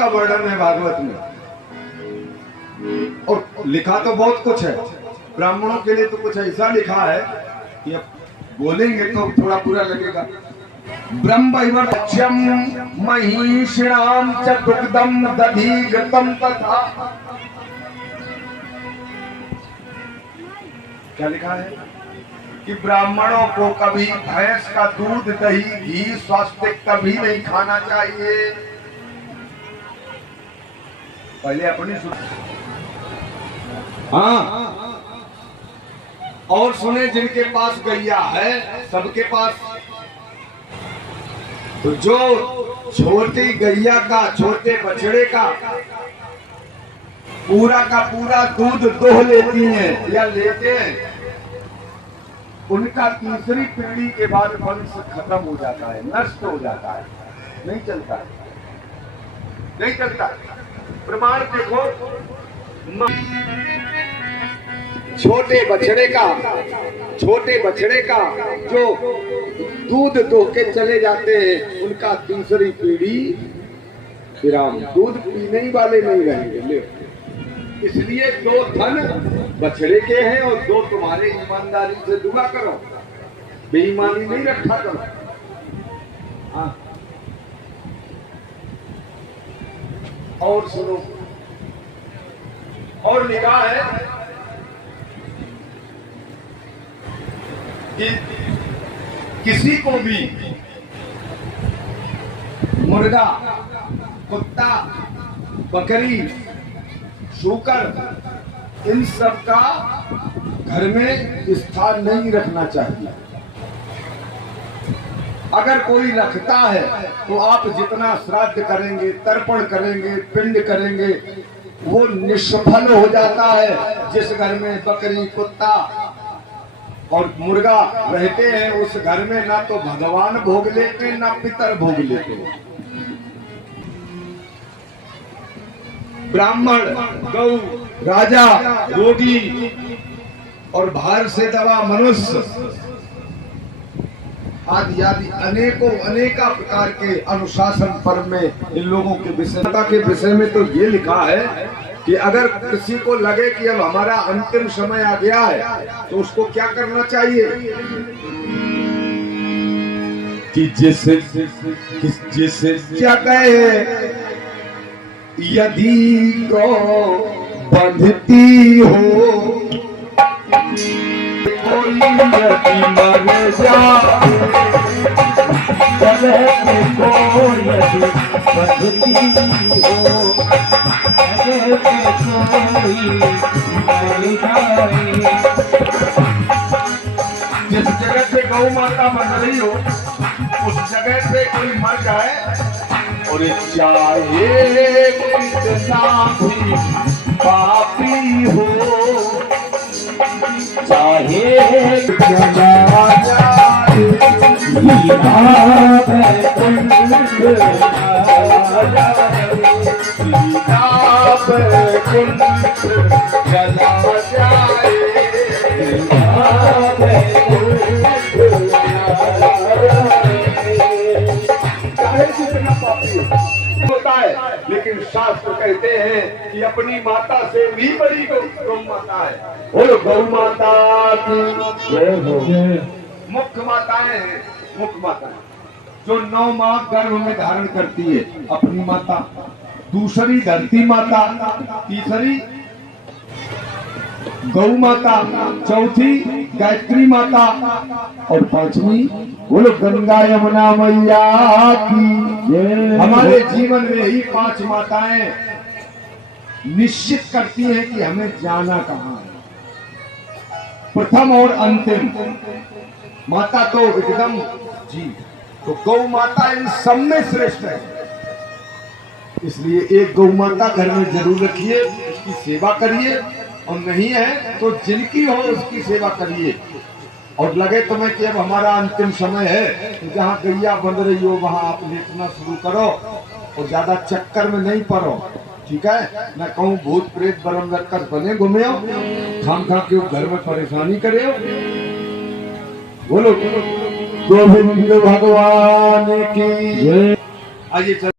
का वर्णन है भागवत में, और लिखा तो बहुत कुछ है। ब्राह्मणों के लिए तो कुछ ऐसा लिखा है कि अब बोलेंगे तो थोड़ा बुरा लगेगा। ब्रह्मैवर्च्यम महिषिणाम च दुग्धम दधी घृतम तथा। क्या लिखा है कि ब्राह्मणों को कभी भैंस का दूध, दही, घी, स्वास्थ्य कभी नहीं खाना चाहिए। पहले अपनी सुन, हाँ, और सुने जिनके पास गैया है, सबके पास, तो जो छोटी गैया का, छोटे बछड़े का पूरा का पूरा दूध दोह लेती हैं या लेते हैं, उनका तीसरी पीढ़ी के बाद वंश खत्म हो जाता है, नष्ट हो जाता है, नहीं चलता है, नहीं चलता। प्रमाण देखो, छोटे बछड़े का जो दूध दो के चले जाते हैं, उनका तीसरी पीढ़ी विराम, दूध पीने ही वाले नहीं रहेंगे। ले, इसलिए 2 धन बछड़े के हैं और 2 तुम्हारे ईमानदारी से दुआ करो, बेईमानी नहीं रखा करो। हाँ, और सुनो, और लिखा है कि किसी को भी मुर्गा, कुत्ता, बकरी, शूकर, इन सब का घर में स्थान नहीं रखना चाहिए। अगर कोई रखता है तो आप जितना श्राद्ध करेंगे, तर्पण करेंगे, पिंड करेंगे, वो निष्फल हो जाता है। जिस घर में बकरी, कुत्ता और मुर्गा रहते हैं, उस घर में ना तो भगवान भोग लेते, ना पितर भोग लेते। ब्राह्मण, गौ, राजा, रोगी और बाहर से दवा मनुष्य आदि आदि अनेका प्रकार के अनुशासन पर्व में इन लोगों के विषय में तो ये लिखा है कि अगर किसी को लगे कि अब हमारा अंतिम समय आ गया है, तो उसको क्या करना चाहिए कि जिस जगह यदि को बंधती हो, कोई यदि मर जाए, कोई यदि बंधती हो, जिस जगह पे गौ माता बन रही हो, उस जगह पे कोई मर जाए, और चाहे कितना भी पापी हो, चाहे चला जाए, चला जाए, होता है, लेकिन शास्त्र कहते हैं कि अपनी माता से भी बड़ी गौ माता है। और गौ माता की मुख्य माताएं हैं, मुख्य माताएं जो 9 माह गर्भ में धारण करती है, अपनी माता, दूसरी धरती माता, तीसरी गौ माता, चौथी गायत्री माता और 5वीं बोलो गंगा यमुना मैया की। हमारे जीवन में ही 5 माताएं निश्चित करती हैं कि हमें जाना कहाँ है। प्रथम और अंतिम माता तो एकदम जी, तो गौ माता इन सब में श्रेष्ठ है। इसलिए एक गौ माता घर में जरूर रखिए, उसकी सेवा करिए, और नहीं है तो जिनकी हो उसकी सेवा करिए। और लगे तुम्हें कि अब हमारा अंतिम समय है, तो जहाँ गैया बंध रही हो वहां आप लेटना शुरू करो, और ज्यादा चक्कर में नहीं पड़ो, ठीक है। मैं कहूँ भूत प्रेत बरम रखकर बने घूमे हो, खाम खा के घर में परेशानी करे हो। बोलो गोविंद भगवान की। आइए